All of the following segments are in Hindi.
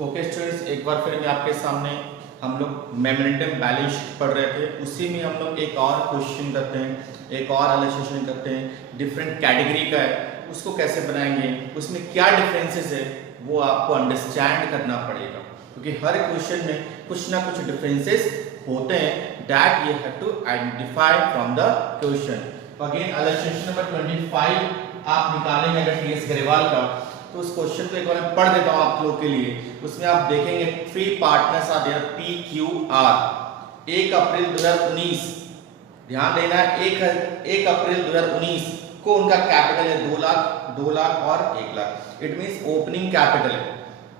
ओके स्टूडेंट्स, एक बार फिर मैं आपके सामने हम लोग मेमोरेंडम बैलेंस शीट पढ़ रहे थे। उसी में हम लोग एक और क्वेश्चन करते हैं, एक और एनालिसिस करते हैं। डिफरेंट कैटेगरी का है, उसको कैसे बनाएंगे, उसमें क्या डिफरेंसेस है वो आपको अंडरस्टैंड करना पड़ेगा, क्योंकि हर क्वेश्चन में कुछ ना कुछ डिफरेंसेस होते हैं that you have to identify from the question. Again analysis number 25 आप निकालेंगे अगर टीएस गरेवाल का, तो उस क्वेश्चन को एक बार मैं पढ़ देता हूं आप लोगों के लिए। उसमें आप देखेंगे 3 partners are there P Q R. 1 April 2019, ध्यान देना, 1 अप्रैल 2019 को उनका कैपिटल है 2 लाख, 2 लाख और 1 lakh. It means opening capital है।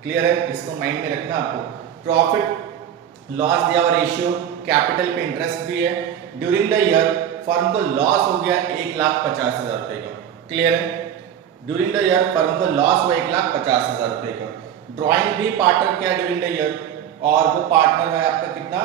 क्लियर है, इसको माइंड में रखना आपको। प्रॉफिट लॉस दिया हुआ रेशियो, कैपिटल पे इंटरेस्ट भी है। ड्यूरिंग द ईयर फर्म को लॉस हो गया 1,50,000 रुपए का। क्लियर है, ड्यूरिंग द ईयर फर्म को लॉस हुआ 1,50,000 रुपए का। ड्रॉइंग भी पार्टनर क्या ड्यूरिंग द ईयर, और वो पार्टनर है आपका कितना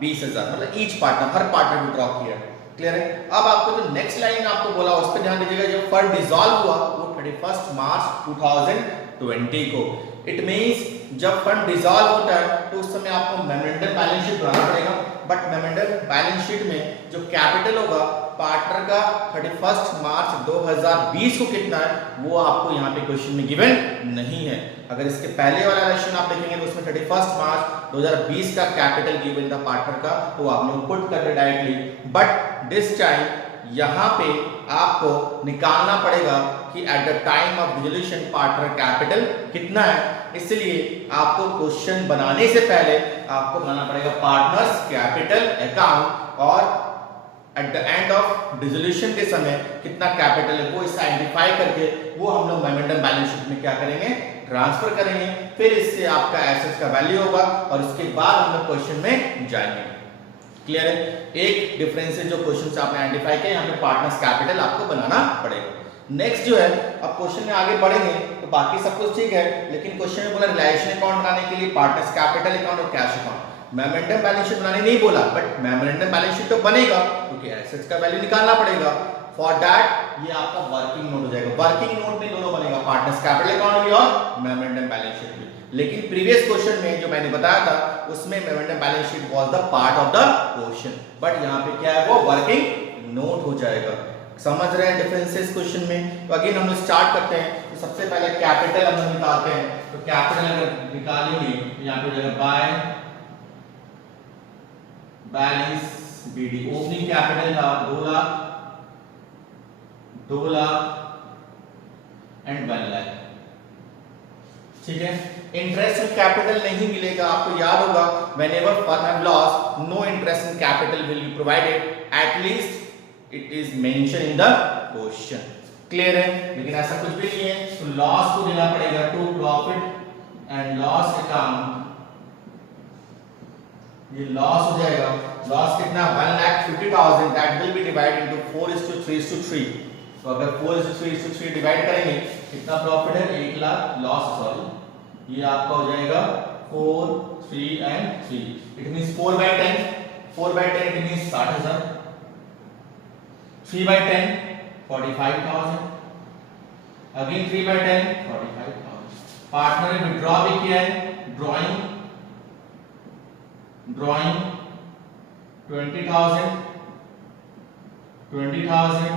20,000, मतलब ईच पार्टनर, हर पार्टनर को ड्रॉ किया। क्लियर है। अब आपको जो नेक्स्ट लाइन आपको बोला उस पर ध्यान दीजिएगा। जब फर्म डिसॉल्व हुआ वो 31 मार्च 2020 को। इट मींस जब फंड डिसॉल्व होता है तो उस समय आपको मेमोरेंडम बैलेंस शीट बनाना पड़ेगा। बट मेमोरेंडम बैलेंस शीट में जो कैपिटल होगा पार्टनर का 31 मार्च 2020 को कितना है वो आपको यहाँ पे क्वेश्चन में गिवन नहीं है। अगर इसके पहले वाला क्वेश्चन आप देखेंगे तो उसमें 31 मार्च 2020 का कैपिटल गिवन था पार्टनर का, तो आप लोग पुट कर दे डायरेक्टली। बट दिस टाइम यहाँ पे आपको निकालना पड़ेगा कि at the time of dissolution partner capital कितना है। इसलिए आपको क्वेश्चन बनाने से पहले आपको बनाना पड़ेगा पार्टनर्स कैपिटल अकाउंट, और at the end of dissolution के समय कितना कैपिटल है वो इसे आइडेंटिफाई करके वो हम लोग मेमोरेंडम बैलेंस शीट में क्या करेंगे, ट्रांसफर करेंगे। फिर इससे आपका एसेट्स का वैल्यू होगा और उसके बाद हम लोग क्वेश्चन में जाएंगे। क्लियर है। एक डिफरेंस है जो क्वेश्चन से आपने आइडेंटिफाई किया, यहाँ पे पार्टनर्स कैपिटल आपको बनाना पड़ेगा। नेक्स्ट जो है, अब क्वेश्चन में आगे बढ़ेंगे तो बाकी सब कुछ ठीक है, लेकिन क्वेश्चन में बोला रिलेशन अकाउंट बनाने के लिए पार्टनर्स कैपिटल अकाउंट और cash account. Memorandum balance sheet बनाने नहीं बोला, बट मेमोरेंडम बैलेंस शीट तो बनेगा क्योंकि एसेट्स का वैल्यू निकालना पड़ेगा। फॉर दैट ये आपका वर्किंग नोट हो जाएगा। वर्किंग नोट में दोनों बनेगा, पार्टनर्स कैपिटल अकाउंट भी और मेमोरेंडम बैलेंस शीट भी। लेकिन प्रीवियस क्वेश्चन में जो मैंने बताया था उसमें memorandum balance sheet was the part of the question, but यहाँ पे क्या है वो वर्किंग नोट हो जाएगा। समझ रहे हैं डिफरेंसेस क्वेश्चन में। तो अगेन हम लोग स्टार्ट करते हैं। तो सबसे पहले कैपिटल हम लोग निकालते हैं। तो कैपिटल अगर निकालेंगे तो यहाँ पे जाएगा by balance BD. Opening capital था 2 लाख, 2 लाख एंड 1 लाख। ठीक है। इंटरेस्ट इन कैपिटल नहीं मिलेगा, आपको याद होगा whenever firm have loss no interest in capital will be provided, at least it is mention in the question. Clear है। लेकिन ऐसा कुछ भी नहीं है, तो लॉस को देना पड़ेगा to profit and loss account. ये लॉस हो जाएगा। लॉस कितना 1,50,000, that will be divided into 4:3:3। तो अगर 4:3:3 डिवाइड करेंगे कितना प्रॉफिट है 1 लाख, लॉस सॉरी ये आपका हो जाएगा 4, 3 and 3। It means 4/10, 4/10 it means 60,000, 3/10 45,000, again 3/10 45,000। Partner ने विड्रॉ भी किया है। ड्राइंग 20,000, 20,000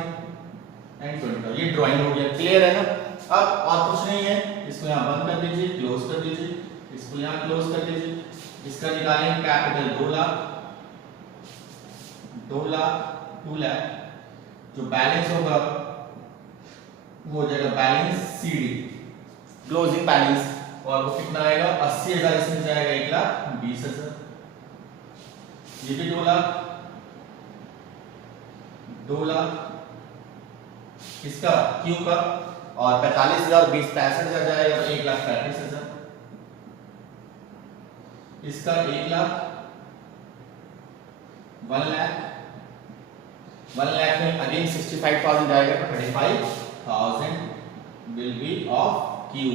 एंड 20,000, ये ड्राइंग हो गया। क्लियर है ना। अब और कुछ नहीं है, इसको यहाँ बंद कर दीजिए, क्लोज कर दीजिए, इसको यहाँ क्लोज कर दीजिए। इसका निकालेंगे कैपिटल 2 लाख, 2 लाख, 2 लाख। जो बैलेंस होगा वो हो जाएगा बैलेंस सीडी, क्लोजिंग बैलेंस, और वो कितना आएगा 80,000, इसमें जाएगा 1,20,000। ये भी 2 लाख, 2 लाख इसका क्यू का, और 45,000 20 65,000 जाएगा, 1,35,000। इसका 1 लाख, 1 लाख, 1 लाख में अगेन 65,000 जाएगा, तो 35,000 विल बी ऑफ क्यू।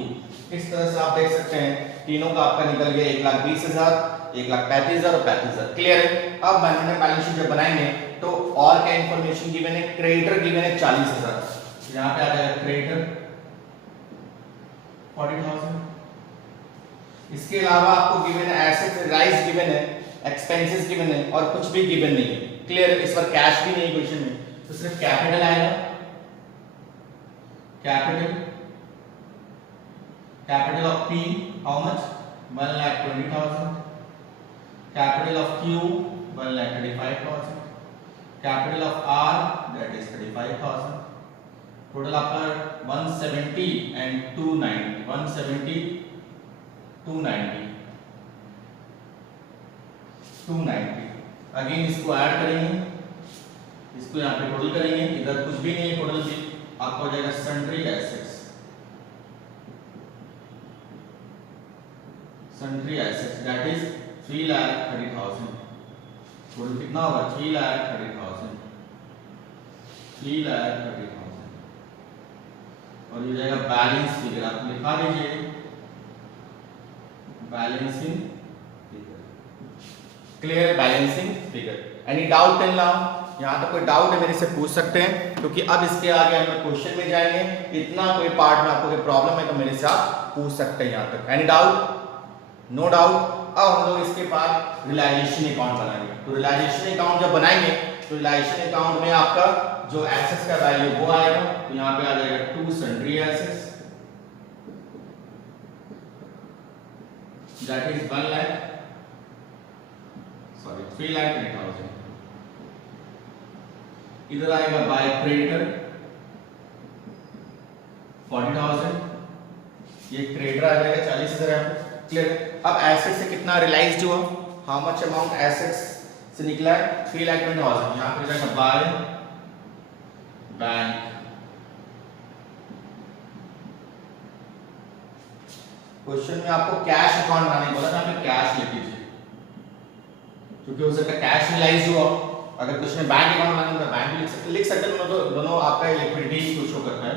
इस तरह से आप देख सकते हैं तीनों का आपका निकल गया 1,20,000, 1,35,000 और 35,000। क्लियर है। अब मेमोरेंडम बैलेंस शीट जब बनाएंगे तो और क्या इंफॉर्मेशन गिवन है, क्रेडिटर गिवन है 40,000, यहाँ पे आ जाएगा क्रेडिटर 40,000, इसके अलावा आपको गिवन है एसेट रियलाइज गिवन है, एक्सपेंसेस गिवन है और कुछ भी गिवन नहीं है। क्लियर है, इस पर कैश भी नहीं है क्वेश्चन में, तो सिर्फ कैपिटल आएगा। Capital of P how much 1,20,000, capital of Q 1,35,000, capital of R that is 35,000, total आपका 170 एंड 290, 170 290 290। अगेन इसको ऐड करेंगे, इसको यहाँ पे टोटल करेंगे, इधर कुछ भी नहीं है, टोटल भी आपका हो जाएगा sundry assets, that is 3,30,000। Total कितना होगा 3,30,000, 3,30,000 और ये जाएगा बैलेंस फिगर। आप लिखा दीजिए balancing figure. Clear, balancing figure. Any doubt till now? यहाँ तक कोई डाउट है मेरे से पूछ सकते हैं, क्योंकि अब इसके आगे हम लोग क्वेश्चन में जाएंगे। इतना कोई पार्ट में आपको कोई प्रॉब्लम है तो मेरे से आप पूछ सकते हैं यहाँ तक। Any doubt? No doubt. अब हम लोग इसके बाद रियलाइजेशन अकाउंट बनाएंगे। तो रियलाइजेशन अकाउंट जब बनाएंगे तो रियलाइजेशन अकाउंट में आपका जो एसेट्स का वैल्यू वो आएगा, तो यहाँ पे आ जाएगा 2 सन्ड्री एसेट्स दैट इज 3,30,000। इधर आएगा बाय क्रेडिटर 40,000, ये क्रेडिटर आ जाएगा 40,000। क्लियर। अब एसेट से कितना रियलाइज्ड हुआ, हाउ मच अमाउंट एसेट्स से निकला है 3,20,000, यहाँ पे जाएगा बाय बैंक। क्वेश्चन में आपको कैश अकाउंट बनाने बोला था, आप कैश लिख दीजिए क्योंकि हो सकता है कैश रियलाइज हुआ। अगर कुछ में बैंक अकाउंट बनाना है बैंक भी लिख सकते हैं, दोनों आपका लिक्विडिटी को शो करता है।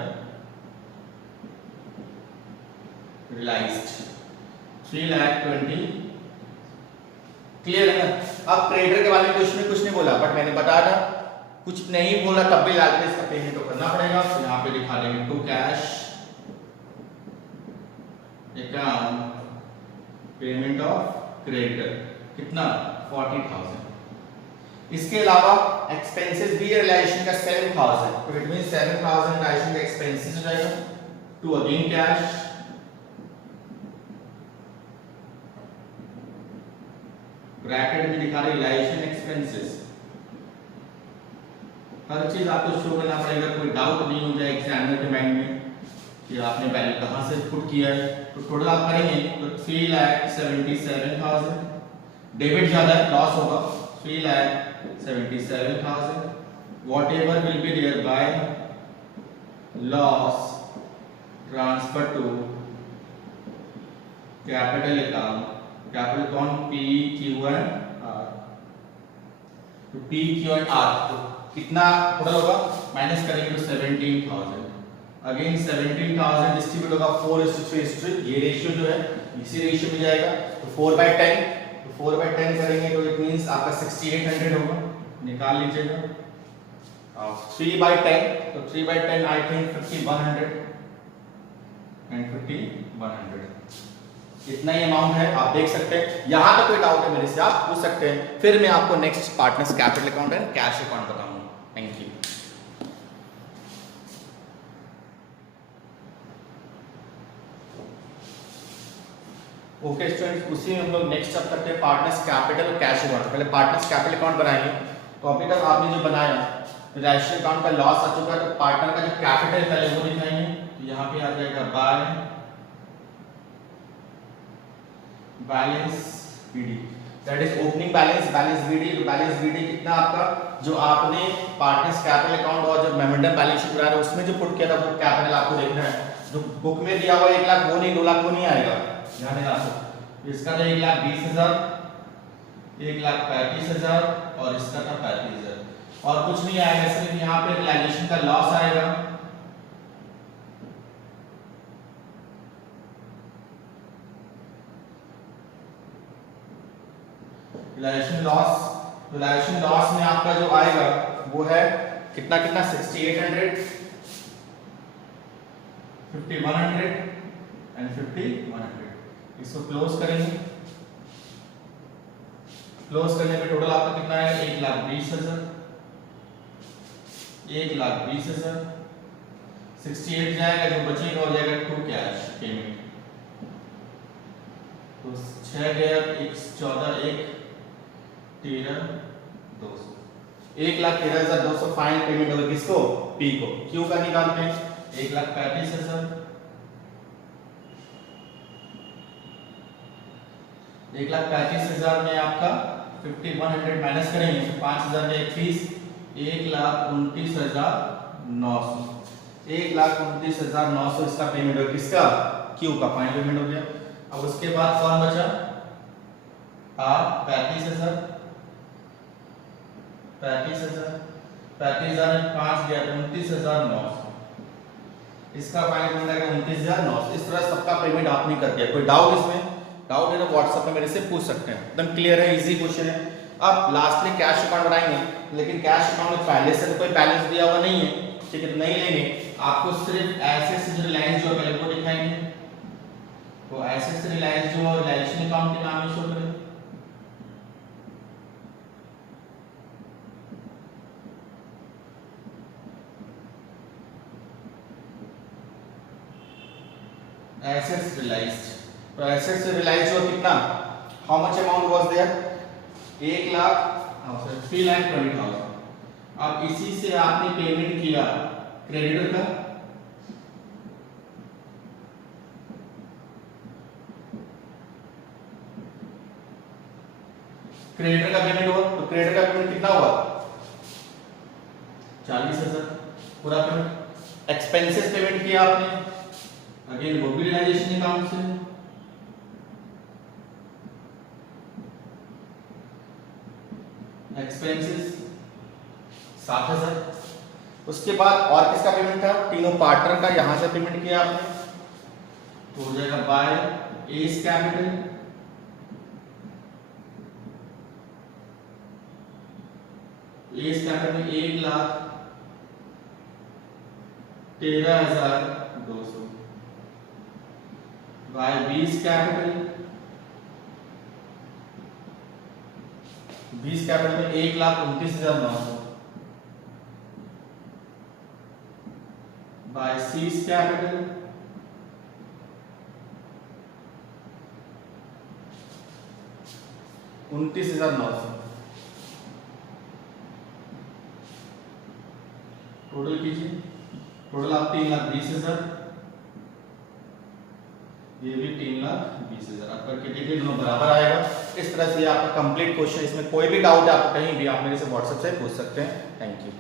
रियलाइज्ड 3,20,000। क्लियर है ना? अब क्रेडिटर के बारे में क्वेश्चन में कुछ नहीं बोला, बट मैंने बताया था कुछ नहीं बोला तब भी लास्ट में इसका पेमेंट तो करना पड़ेगा। तो यहाँ पे दिखा देंगे to cash account payment of creditor कितना 40,000। इसके अलावा एक्सपेंसेस भी रियलाइजेशन का 7,000, तो इट मींस 7,000 रियलाइजेशन का एक्सपेंसेस हो जाएगा टू अगेन कैश। ब्रैकेट में दिखा रहे रियलाइजेशन एक्सपेंसेस। हर चीज आपको शो करना पड़ेगा, कोई डाउट नहीं हो जाए एग्जामिनर के माइंड में कि आपने वैल्यू कहां से पुट किया है। तो टोटल आप करेंगे तो 3,77,000, डेबिट ज्यादा है लॉस होगा 3,77,000, whatever will be there by loss transfer to capital account, capital account P Q and R। तो P Q and R तो कितना टोटल होगा, माइनस करेंगे तो 17,000। अगेन 17,000 डिस्ट्रीब्यूट होगा 4:3, ये रेशियो जो है इसी रेशियो में जाएगा। तो 4/10, तो 4/10 करेंगे तो इट मींस आपका 6,800 होगा, निकाल लीजिएगा। 3/10 तो 3/10 आई थिंक 5,100 एंड 5,100 इतना ही अमाउंट है। आप देख सकते हैं, यहां तक कोई डाउट है मेरे से आप पूछ सकते हैं, फिर मैं आपको next partners capital account and cash account बताऊंगा। Thank you. ओके स्टूडेंट्स, उसी में हम लोग नेक्स्ट अब करते हैं पार्टनर्स कैपिटल और कैश अकाउंट। पहले पार्टनर्स कैपिटल अकाउंट बनाएंगे। तो अभी तक आपने जो बनाया रियलाइजेशन अकाउंट का लॉस आ चुका है, तो पार्टनर का जो कैपिटल पहले वो दिखाएंगे। तो यहाँ पे आ जाएगा by balance BD, that is opening balance, balance BD. तो बैलेंस बीडी कितना आपका जो आपने पार्टनर्स कैपिटल अकाउंट और जब मेमोरेंडम बैलेंस शीट बनाया उसमें जो पुट किया था वो कैपिटल आपको देखना है। जो बुक में दिया हुआ 1 लाख वो नहीं, 2 लाख वो नहीं आएगा, ध्यान देना। इसका था 1,20,000, 1,35,000 और इसका था 35,000 और कुछ नहीं आएगा, सिर्फ यहाँ पे रियलाइजेशन का लॉस आएगा। रियलाइजेशन लॉस में आपका जो आएगा वो है कितना 6,800, 5,100 एंड 5,100। इसको क्लोज करेंगे। क्लोज करने पे टोटल आपका कितना आएगा 1,20,000, 1,20,000, 68 जाएगा, जो बचेगा हो जाएगा 2 कैश पेमेंट। तो 6 गया 14 1 13 200, 1,13,200 फाइनल पेमेंट होगा किसको? पी को। क्यू का निकालते हैं 1,35,000, 1,35,000 में आपका 5100 माइनस करेंगे तो 5,000 में एक फीस, 1,29,900, 1,29,900 इसका पेमेंट हो किसका? क्यू का फाइनल पेमेंट हो गया। अब उसके बाद कौन बचा? आर 35,000, 35,000 में 5 गया तो 29,900, इसका फाइनल पेमेंट आएगा 29,900। इस तरह सबका पेमेंट आपने कर दिया। कोई डाउट इसमें? डाउट है तो व्हाट्सएप में मेरे से पूछ सकते हैं, एकदम क्लियर है, इजी क्वेश्चन है। अब लास्टली कैश अकाउंट बनाएंगे, लेकिन कैश अकाउंट में पहले से तो कोई बैलेंस दिया हुआ नहीं है, ठीक है, तो नहीं लेंगे। आपको सिर्फ एसेट्स जो रिलायंस जो पहले वो दिखाएंगे, वो एसेट्स रिलायंस जो रिलायंस अकाउंट के नाम में शो करेंगे। एसेट्स रिलायंस, तो एसेट्स रिलायंस जो कितना, how much amount was there? 3,20,000। अब इसी से आपने पेमेंट किया क्रेडिटर का, क्रेडिटर का पेमेंट हुआ, तो क्रेडिटर का पेमेंट कितना हुआ? 40,000 पूरा पेमेंट। एक्सपेंसेस पेमेंट किया आपने, अगेन वो भी रिलाइजेशन अकाउंट से, एक्सपेंसेस 7,000। उसके बाद और किसका पेमेंट था? तीनों पार्टनर का, यहां से पेमेंट किया आपने, तो हो जाएगा by S capital, S capital में 1,13,200 बाय बीस कैपिटल, 20 कैपिटल में 1,29,900 बाय सीस कैपिटल, 29,900। टोटल कीजिए, टोटल आप 3,20,000, ये भी 3,20,000, आप करके देखिए दोनों बराबर आएगा। इस तरह से आपका कंप्लीट क्वेश्चन, इसमें कोई भी डाउट है आपको कहीं भी, आप मेरे से व्हाट्सएप से पूछ सकते हैं। Thank you.